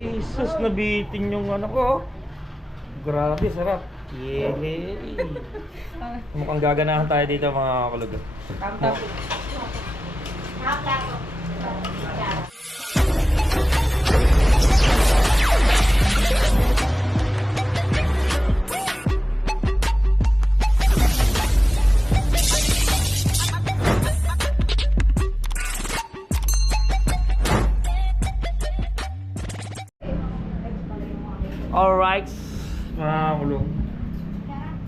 Jesus, nabitin yung ano ko. Grabe, sarap. Yay! Mukhang gaganahan tayo dito mga kulog. Alright, mga kulog.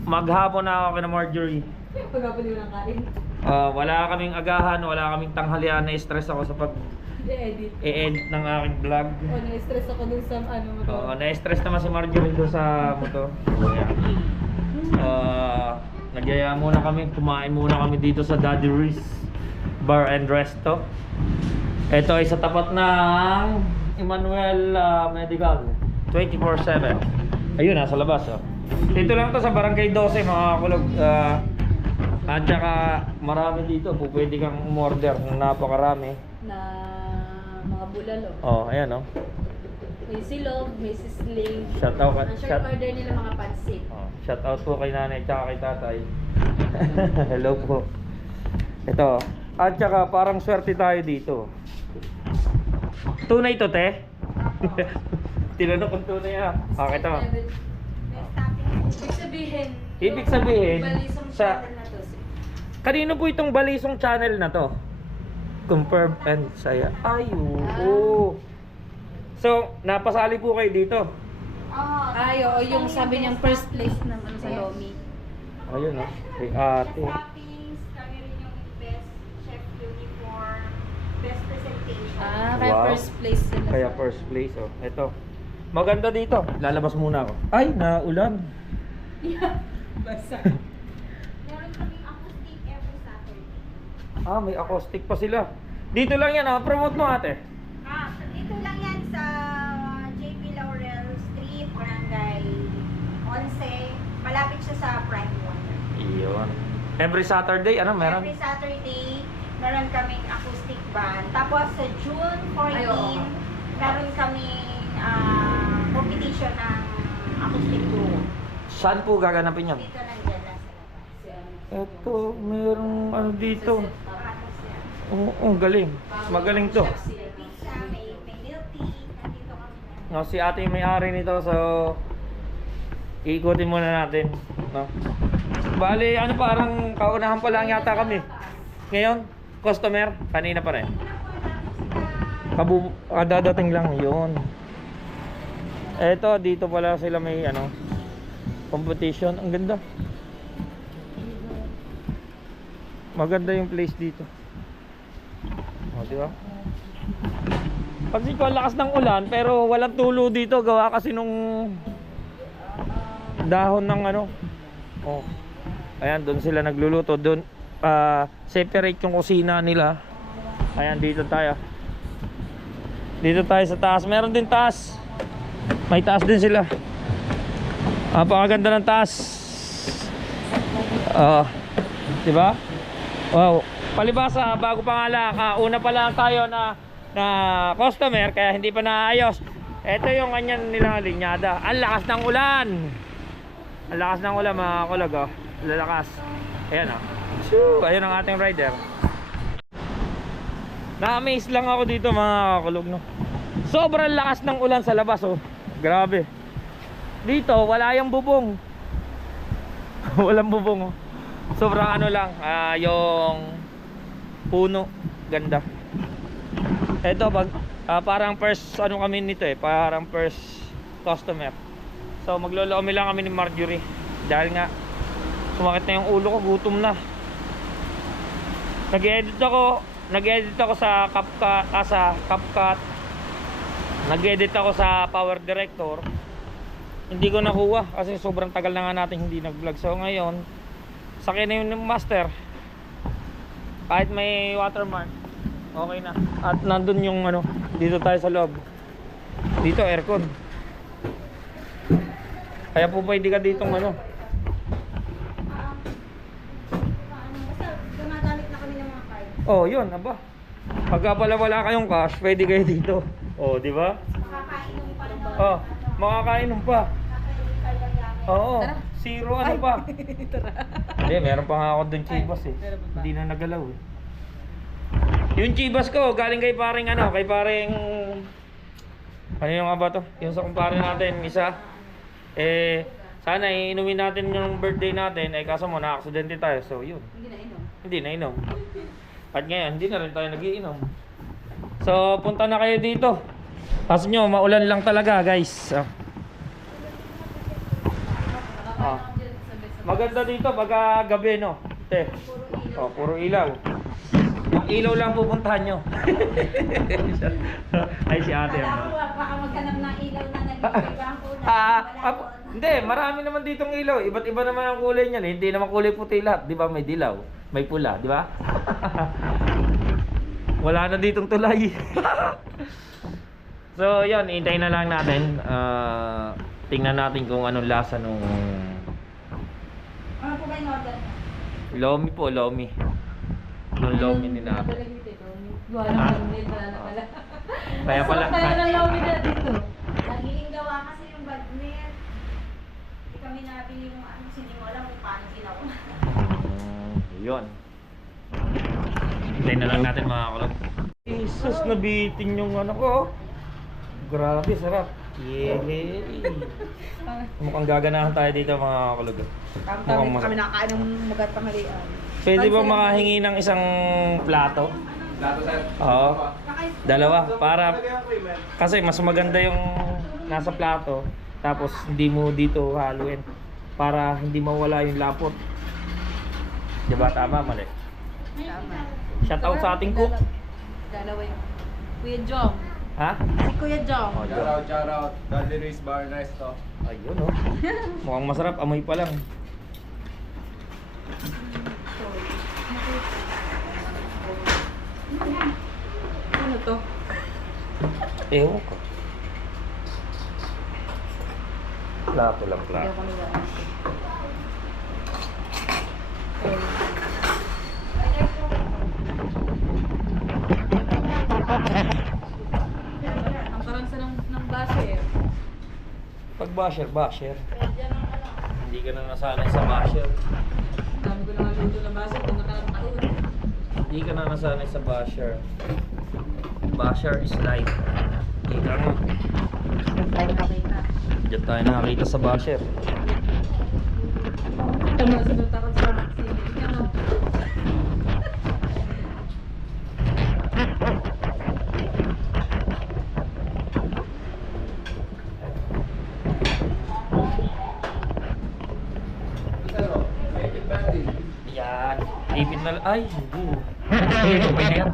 Maghapon na ako kina Marjorie. Pagkapon yung kain. Wala kaming agahan, wala kaming tanghalian. Na-stress ako sa pag-edit ng aking vlog. Na-stress ako dun sa motor. Na-stress naman si Marjorie doon sa motor. Nagyaya muna kami, kumain muna kami dito sa Daddy Ruiz Bar and Resto. Ito ay sa tapat ng Emmanuel Medical 24/7. Ayun, nasa labas. Dito lang to sa Barangay 12 mga kulog. At saka marami dito, pwede kang umorder ng napakarami Na mga bulalo. Ayan May silog, may sisling. Shout out, Ang short order nila mga pansit. shout out po kay nanay at kay tatay. Hello po. Ito. At saka parang swerte tayo dito. Tunay to, te? Tinanong kung tunay kita mo. Ibig sabihin, sa kanino po itong Balisong channel na to? Confirm and saya. Ay, oo. So, napasali po kayo dito. Oo, yung sabi niyang first place naman sa Lomi. Ayun, kay ate. Kami rin yung best chef uniform, best presentation. Kaya Wow. first place sila. Kaya first place, Ito. Maganda dito. Lalabas muna ako. Ay, naulan. Basta. Meron kaming acoustic every Saturday. May acoustic pa sila. Dito lang yan, promote mo ate. Dito lang yan sa JP Laurel Street, Barangay 11. Malapit siya sa Prime Water. Iyon. Every Saturday, meron? Every Saturday, meron kaming acoustic band. Tapos sa June 14, Ay, oo. meron kaming competition ng acoustic group. Saan po gaganapin yan? Dito lang dyan lang sa labas. Ito, merong dito. Tapos yan. Oo, galing. Magaling to. May pizza, may milk tea, nandito kami. Si ate yung may-ari nito, so iikutin muna natin. Bali, parang kaunahan pa lang yata kami. Ngayon, customer, kanina pa rin. Dadating lang yun. Eto, dito pala sila may competition. Ang ganda. Maganda yung place dito. Diba? Pansin ko, ang lakas ng ulan, pero walang tulo dito. Gawa kasi nung dahon ng ayan, doon sila nagluluto. Doon, separate yung kusina nila. Ayan, dito tayo. Dito tayo sa taas. Meron din taas. May taas din sila. Napakaganda ng taas. Diba? Wow. Palibasa, bago pa nga lang, una pa lang tayo na customer, kaya hindi pa naayos. Ito yung kanyang nilang linyada. Ang lakas ng ulan. Ang lakas ng ulan mga kulog. Lalakas. Ayan Ayun ang ating rider. Na-amaze lang ako dito mga kulog, Sobrang lakas ng ulan sa labas, Grabe. Dito wala yung bubong. Walang bubong, Sobrang lang, yung puno, ganda. Ito parang first kami nito parang first customer. So magloloomi lang kami ni Marjorie dahil nga sumakit na yung ulo ko, gutom na. Nag-edit ako sa CapCut. Nag-edit ako sa Power Director. Hindi ko nakuha kasi sobrang tagal na nga natin hindi nag-vlog. So ngayon, sakin na yung master. Kahit may watermark, okay na. At nandun yung dito tayo sa loob. Dito aircon. Kaya po pwede ka ditong Basta gumagamit na kami ng mga card. Yun, Pagka pala wala kayong cash, pwede kayo dito. Di ba? Makakainom Oh, makakainom pa. Oo, zero ano pa. Hindi, meron pa nga ako doon chibas eh. Hindi na nagalaw eh. Yung chibas ko, galing kay paring ano, kay paring... Ano yung nga ba to? Yung sa kumpare natin, isa. Sana inumin natin yung birthday natin, kaso mo na-aksidente tayo, so yun. Hindi na inom. At ngayon, hindi na rin tayo nagiinom. So, punta na kayo dito. Kaso nyo, maulan lang talaga guys. Maganda dito pagka gabi, no? Te. Puro ilaw. Yung ilaw lang pupuntahan nyo. Ay, si ate. Baka maghanap ng ilaw na nag-ibang kulay. Hindi, marami naman ditong ilaw. Iba't iba naman ang kulay niyan. Hindi naman kulay puti lahat. Di ba? May dilaw, may pula, di ba? Wala na ditong tulay. So, yun. Hintayin na lang natin. Tingnan natin kung anong lasa nung... Ano po ba yung order? Lomi po, lomi. Nung lomi ni natin. Kaya pala. Kaya lang lomi na dito. Nagiling gawa kasi yung badnet. Hindi kami nabili yung ano, hindi mo alam kung paano sinawa. Yun. Hintayin na lang natin mga kulog. Jesus, nabitin yung ano ko. Grabe, sarap. Yehey. Mukhang gaganahan tayo dito mga kulog. Kami nakakain ng magat panghalian. Pwede ba makahingi ng isang plato? Plato, sir? Oo. Dalawa. Para, kasi mas maganda yung nasa plato. Tapos hindi mo dito haluin. Para hindi mawala yung lapot. Diba? Tama, mali. Tama. Shout out sa ating cook. Dalawa yung Kuya Jom. Ha? Si Kuya Jom. Oh, Shout out. Daddy Ruiz Bar Nice to. ayun oh. Mukhang masarap. Amoy pa lang. Ano to? Ewan ko. Plato lang, Hindi plato. ako nila. Ang karoon sa ng basher. Pag basher. Hindi ka na nasanay sa basher. Dami ko na luto ng basher. Kung nakalampain. Hindi ka na nasanay sa basher. Basher is life. Hindi ka nga. Tayo nakita. Diyan tayo nakakita sa basher. Ito mga sunod ako sa sili. Ano? Yan. Ipin na lang. Ay, hindi. Okay na yan.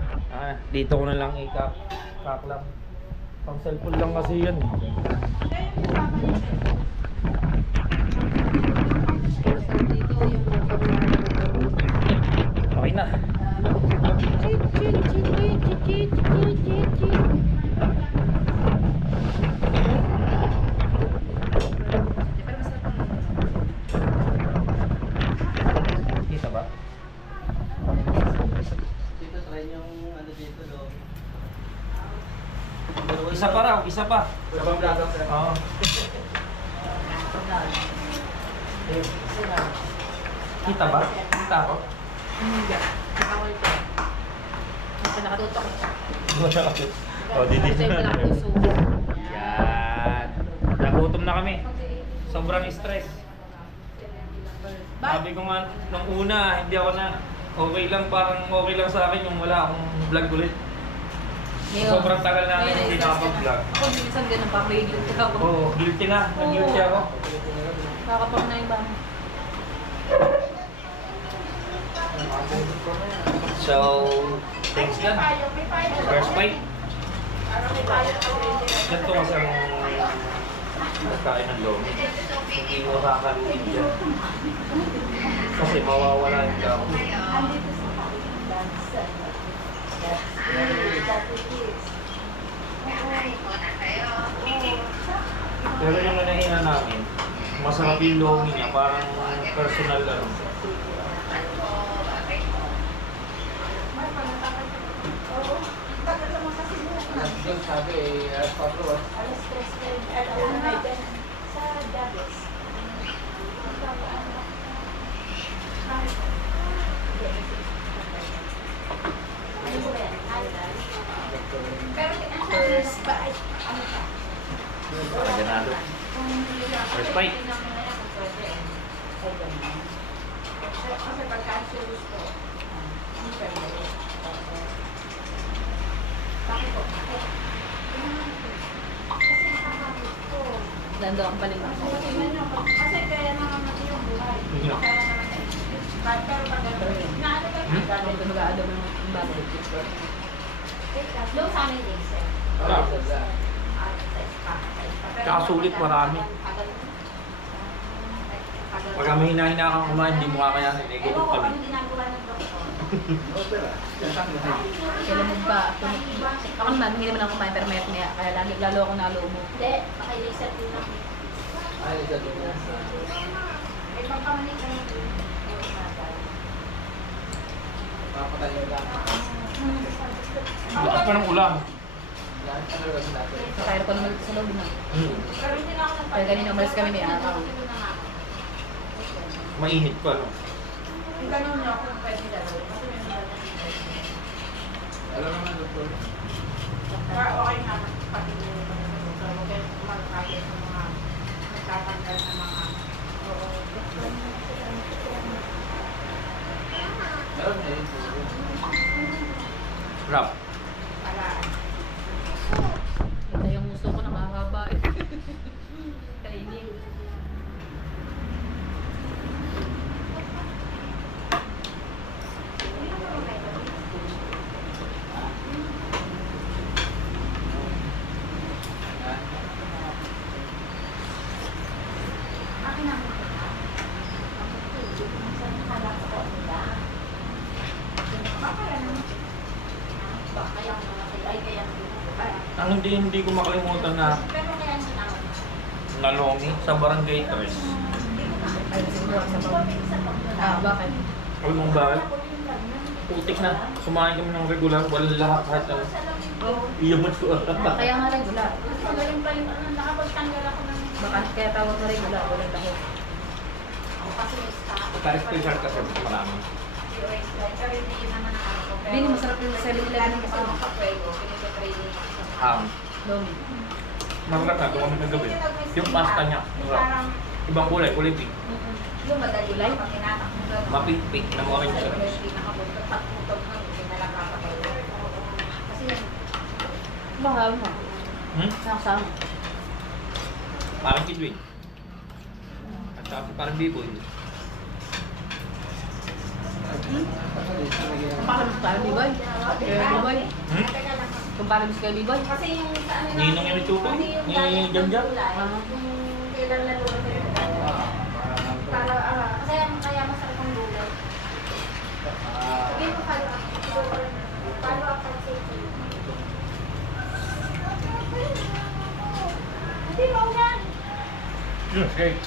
Dito ko na lang kaklam. Pang cellphone lang kasi yan. Dito yung Okay na. Kita ba? Dito, try yung ano dito, no? Isa pa raw, isa pa. Sabang plato, sir. Oo. Kita ba? Kita ako? Hindi. Nakawal ko. Kasi nakatutok. Oh, didi. Kasi wala akong puso. Yan. Nagutom na kami. Sobrang stress. Sabi ko nga, nung una, hindi ako na okay lang, parang okay lang sa akin yung wala akong vlog ulit. Sobrang tagal namin hindi nakapag-vlog. Ako minsan ganun pa, may guilty ako. Oo, guilty na. Nag-guilty ako. Nakakapag na yung ba? So, thanks God. First bite. Ganito kasi ang nagkain ng lomi. Hindi mo kakaluin dyan. Kasi mawawala yung damo. Pero yung nanahinan namin, masarap yung lomi niya, parang personal lang. Doon sabi eh, alas 4 ah. Alas 3 at alas na dyan sa Davis. Ano po ba yan? Pero ang first ba? Ano pa? Ganado. First fight. Kasi pagka-shoes ko, hindi pwede. Bakit po? Bakit? Kasi nakakamit ko. Dando akong paling. Kasi kaya naman natin yung buhay. Hindi. Kaya naman natin. Pero pag na ano ba? Dando ko mag-aado ng bago. Doon sa amin din, sir. Ah. Sa spa. Tsaka sulit, marami. Pagka may hina-hina kang kumain, hindi mo kakayanin. Ewan Igutom ko kami. anong ginagawa ng doktor. Opera. Kailan mo pa ako? Ako naman, hindi naman ako kumain pero mayat maya. Kaya lalo ako naloobo. Hindi, pakilisat din ako. Ay, dito na sa... May pagkamanik ka ng Papatayin lang. Lakas pa ng ulam. Lahat ano lang natin. So, kaya ko naman sa loob na. Pero hindi na ako nagpapalala. Kaya kanina umalis kami may araw. Mainit pa, no? Yung ganun niyo kung pwede gagawin. Kasi may mga Alam naman, doktor. okay na pati yung mga doktor. Huwag kayo kumalakaya sa mga nagtatanggal na mga Meron na yun. Rap. paraan. Ito yung gusto ko na mahaba eh. Kainin. Akin na mo. Ang hindi ko makalimutan na Pero kaya naman. nalomi sa barangay Tres. Ay, siguro sa pag... Ah, bakit? Alam mong bakit? Putik na. Kumain kami ng regular. Walang lahat kahit ano. Iyamot ko. Kaya nga regular. Magaling pa yung ano, nakapagtanggal ako ng Baka kaya tawag na regular. Walang taho. kasi may staff. Pagka-special kasi marami. Pero hindi yun naman ang ano ko. Hindi ni masarap yung 7-Eleven kasi Ang kapwego, pinito-training ako sa lomi. Masarap na. Ito kami kagabi. Yung pasta niya. Masarap. Parang Ibang kulay. Kulay pink. yung madali lang pag tinatak mo lang. Mapink-pink na mukha rin siya. Nakabuntot, pagputog mo, hindi na lang kakapay. Kasi yan, Bahal na. Hmm? Nakasama. Parang kidwin. At saka parang biboy. Kumpara mo sa B-boy. Kaya B-boy. Hmm? teka lang. Kumpara mo sa B-boy. Kasi yung sa ano lang- Ninong yung itutoy? Kasi yung Ni galing Jam-Jam? ng gulay, yung kailan na luto yung para, kaya masarap ang gulay. Sige mo, follow up. Follow up at safety. Hindi mo yan. Yun, cake.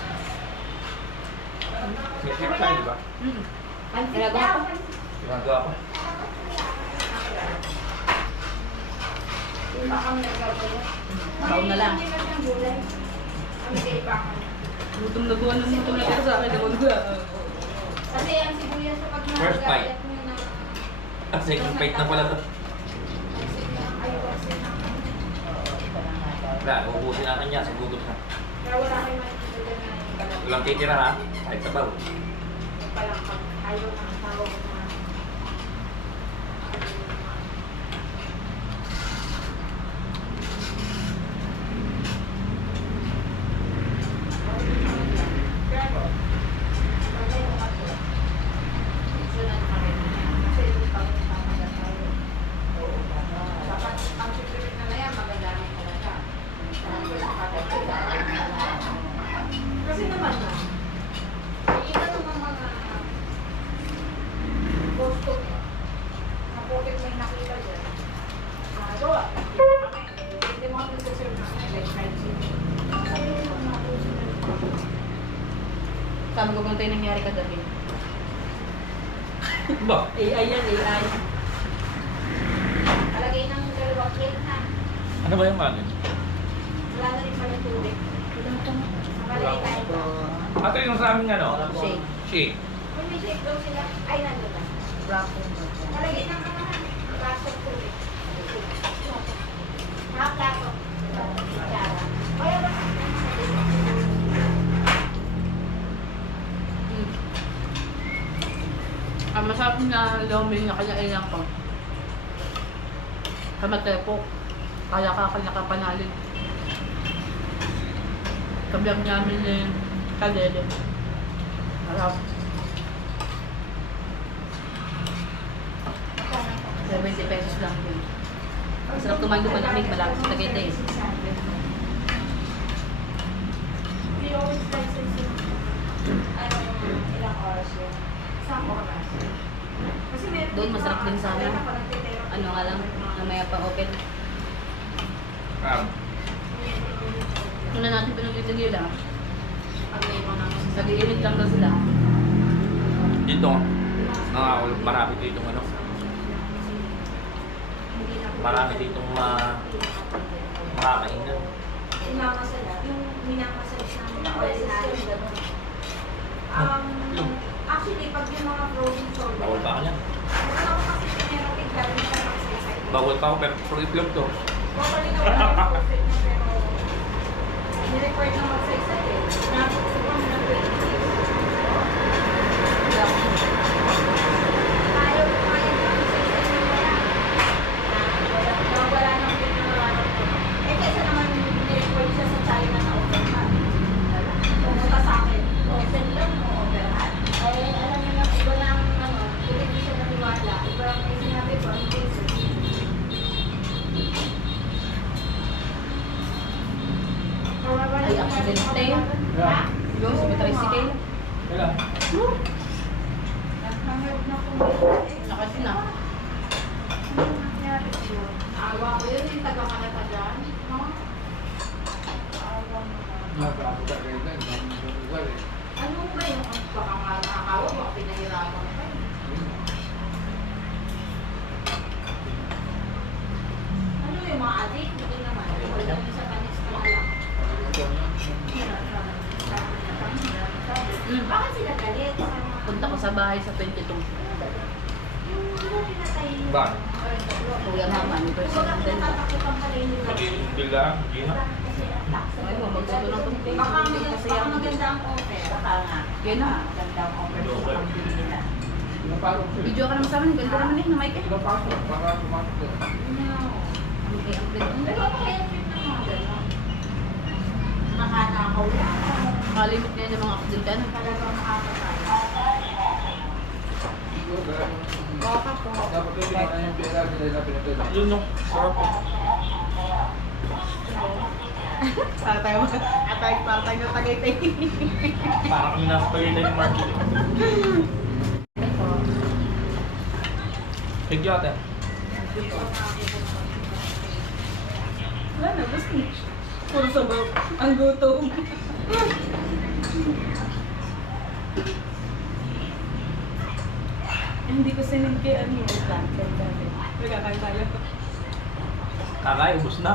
May cake tayo, di ba? Ang Ginagawa ko. Ginagawa ko. Baka may nagagawa. Baon na lang. Hindi na siyang gulay. Ang kaiba ka. Gutom na buwan ng gutom na pero sa akin. Gawin ko lang. Kasi ang sibuyas sa pag First bite. nagagayat mo na Ah, second bite na pala to. Wala, ubusin natin niya sa gutom na. Kaya wala kayong makikita na yung balat. Walang titira ha. Kahit sabaw. Yung palang pag ayaw ng tawag na pero pag may umato, sunod pa rin niya. Kasi yung pag-papagat tayo. Dapat ang secret na yan, magagamit talaga. Kasi naman na, iba naman mga gusto niya. Naputik may nakita dyan. Gawa. Hindi mo kami nagsaserve na like fried chicken. Kasi yung mga gusto niya. Sabi ko ganito yung nangyari kagabi. Ba? AI yan, AI. Alagay ng dalawang plate na. Ano ba yung kanin? Wala na rin pala tubig. Nakalagay tayo pa. Ito yung sa amin ano? Shake. Shake. Kung may shake daw sila, ay nandun na. Broccoli. Nalagay ng mga plato tubig. Mga plato. Kutsara. Kaya ba? Ang masarap na lomi na kanya-ilang ko. Kamatepo. Kaya ka panalin. Kabyang namin yung kalele. Harap. 70 pesos lang yun. Masarap tumayo malamig, malapit sa Tagaytay. We always like to see ilang oras yun. Isang oras. Kasi meron Doon, masarap din sana. Pag nagtitero- Ano nga lang, namaya pa open. Una natin pinag-itigil Pag may mga Nag-iinit lang daw sila. Dito, marami dito ano. Marami dito makakainan. Minamasal, yung minamasal namin na ordinary. Actually, pag yung mga frozen shoulder, Bawal pa ako yan. meron ako kasi meron bigla rin siya magsaysay. Bawal pa ako pero for itlog to. Bawal na wala yung perfect na pero nirecord na magsaysay eh. Nakukuha mo ng 20 days. Ayaw ko kaya na magsaysay na wala. Wala nang pinagawa ko. Eh kaysa naman nirecord siya sa China na overhead. Pumunta sa akin, open lang o overhead. Ay alam niyo na, iba lang ano, hindi siya naniwala. Iba lang may sinabi ko, ang cases. Ay, aksidente. Ha? Yung sa tricycle. Wala. Naghangarap na kung Nakasi na. awa ko yun yung taga-kanata dyan. No? Awa mo na. Ano ba yung baka nga nakakawa, baka pinahirapan ka eh. Ano yung mga adik? Hindi naman. Wala yung sa panis ka na lang. Bakit sila galit? Punta ko sa bahay sa 22. Yung pinatay yung... Bakit? Kuya naman, yung Kumbaga president. pinatatakutan pala yung nila. Bila, hindi na. Kasi attack sa Ay, magsuto ng kunti. Baka maganda ang offer. Baka nga. Yan na. Maganda ang offer sa pambili nila. Video ka naman sa amin. Ganda naman eh, na mic eh. No. Okay, ang plate. Pero kaya yun na mga gano'n. Nakanakaw lang. Nakalimit na yun ng mga aksidente. Ano? Talagang nakakatayo. Baka po. Dapat yung pinaka yung pera nila na pinatay. Yun no. Sarap po. Para tayo ng Tagaytay. Parang kami nasa Tagaytay ni Mark. Higyat eh. Wala na, gusto niya. Puro sabaw. Ang gutom. Hindi ko sinid kay ano yung plan. Magkakain tayo. Kakay, ubos na.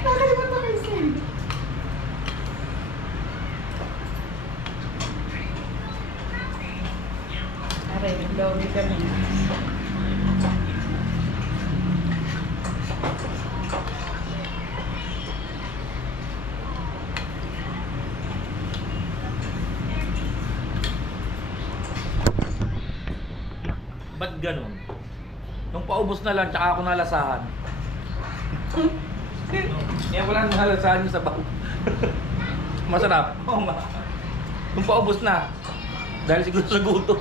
Nakalimutan ko yung send. Aray, naglawi kami. Ba't ganun? Nung paubos na lang, tsaka ako nalasahan. Kaya wala nang nalasahan yung sabaw. Masarap. Oo nga. Nung paubos na. Dahil siguro sa gutom.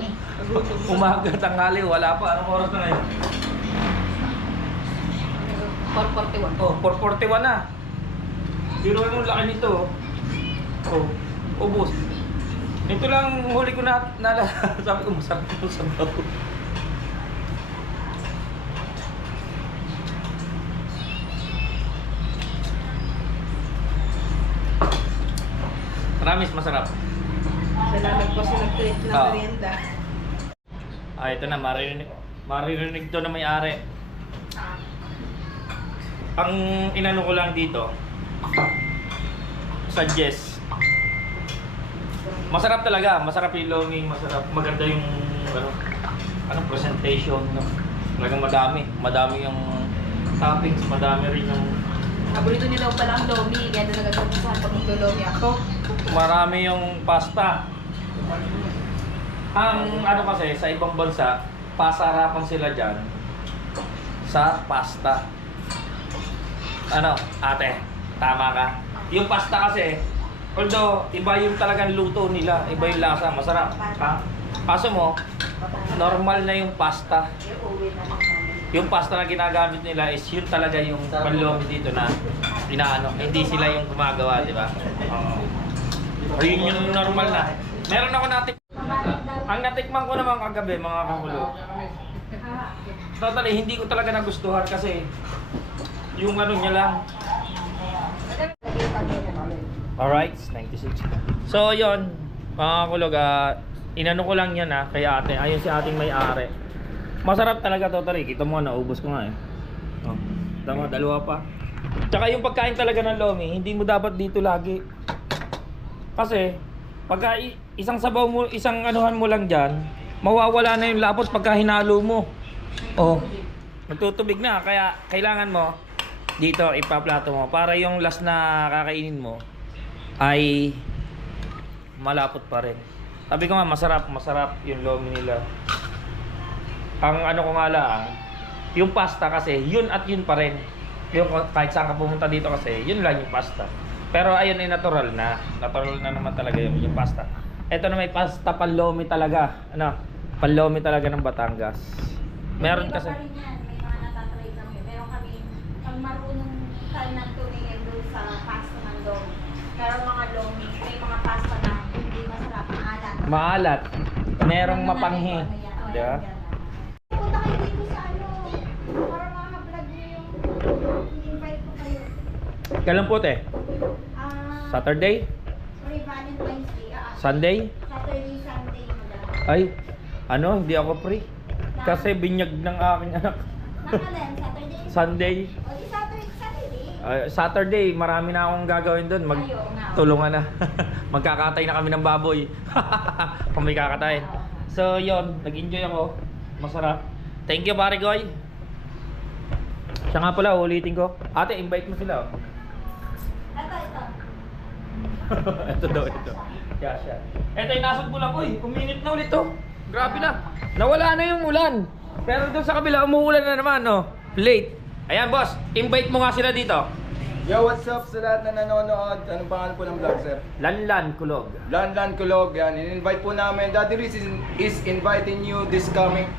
Umaga, tanghali, wala pa. Anong oras na ngayon? 441. Oh, 4:41 na. Zero yung laki nito. Oh, ubos. Ito lang huli ko na sabi ko masarap yung sabaw. Promise, masarap. Salamat po sa nag-create ng Ah. merienda. Ah, ito na, maririnig to na may-ari. ang inano ko lang dito, suggest. Masarap talaga, masarap yung lomi, masarap, maganda yung ano presentation, no? Talagang madami yung toppings, madami rin yung Paborito nila pala ang lomi, kaya doon nagagawin pag maglolomi ako. marami yung pasta. Ang ano kasi sa ibang bansa, pasarapan sila dyan sa pasta. Ano, ate, tama ka. Yung pasta kasi, although iba yung talagang luto nila, iba yung lasa, masarap. Ha? Kaso mo, normal na yung pasta. Yung pasta na ginagamit nila is yun talaga yung panlomi dito na inaano. Hindi sila yung gumagawa, di ba? Oo. Yun yung normal na. Meron ako ang natikman ko naman kagabi, mga kakulo. Totally, hindi ko talaga nagustuhan kasi yung ano niya lang. Alright, 96. So, yun, mga kakulog, inano ko lang yan kay ate. Ayun si ating may-ari. Masarap talaga totally. Kita mo, naubos ko nga eh. Oh, tama, dalawa pa. Tsaka yung pagkain talaga ng lomi, hindi mo dapat dito lagi. Kasi, pagka isang sabaw mo, isang anuhan mo lang dyan, mawawala na yung lapot pagka hinalo mo. Oh, nagtutubig na. Kaya, kailangan mo, dito, ipaplato mo. Para yung last na kakainin mo, ay malapot pa rin. Sabi ko nga, masarap yung lomi nila. Ang ano ko nga lang, yung pasta kasi, yun at yun pa rin. Yung kahit saan ka pumunta dito kasi, yun lang yung pasta. Pero ayun ay natural na. Natural na naman talaga yung pasta. Ito na may pasta panlomi talaga. Ano? Panlomi talaga ng Batangas. Meron kasi. May mga natatry kami. Meron kami, ang marunong tayo ng tumingin doon sa pasta ng lomi. Pero mga lomi, may mga pasta na hindi masarap, maalat. Maalat. Merong mapanghi. Di ba? Punta kayo dito sa ano, para makablog niyo yung invite ko kayo. Kailan po te? Saturday? Sorry, Valentine's Day. Sunday? Saturday, Sunday, madam. Ay, ano? Hindi ako free. Kasi binyag ng aking anak. Nakalan, Saturday? Sunday? O, di Saturday. Saturday, marami na akong gagawin doon. Magtulungan na. Magkakatay na kami ng baboy. Kung may kakatay. So, yon, nag-enjoy ako. Masarap. Thank you, pare Goy. Siya nga pala, ulitin ko. Ate, invite mo sila. Ito. Ito daw, ito. Yeah, siya. Ito yung nasod mo lang, uy. Uminit na ulit to. Grabe na. Nawala na yung ulan. Pero doon sa kabila, umuulan na naman, no? Late. Ayan, boss. Invite mo nga sila dito. Yo, what's up sa lahat na nanonood? Anong pangalan po ng vlog, sir? Lanlan Kulog. Lanlan Kulog, yan. In-invite po namin. Daddy Riz is inviting you this coming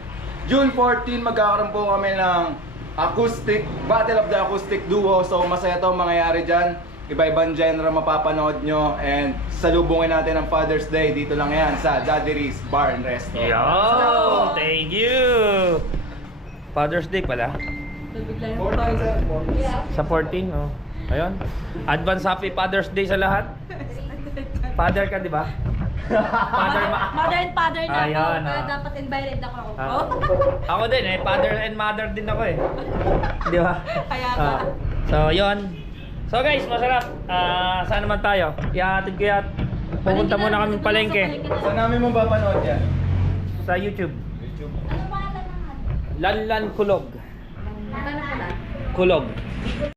June 14. Magkakaroon po kami ng acoustic, Battle of the Acoustic Duo. So, masaya to mangyayari dyan. Iba-ibang genre mapapanood nyo. And salubungin natin ang Father's Day. Dito lang yan sa Daddy Riz Bar and Resto. Yo, thank you. Father's Day pala. 14, sir. 14. Sa 14, oh. Ayun. Advance Happy Father's Day sa lahat. Father ka, di ba? Mother and father na Ayun, ako, kaya ah. dapat invited ako. Ako din eh, father and mother din ako eh. Di ba? Kaya ka. So, yon. So guys, masarap. Saan naman tayo? Ihahatid ko yan. Pupunta muna kami palengke. Saan namin mapapanood yan? Sa YouTube. YouTube. Ano pangalan ng ano? Lanlan Kulog. Magkano pala? Kulog.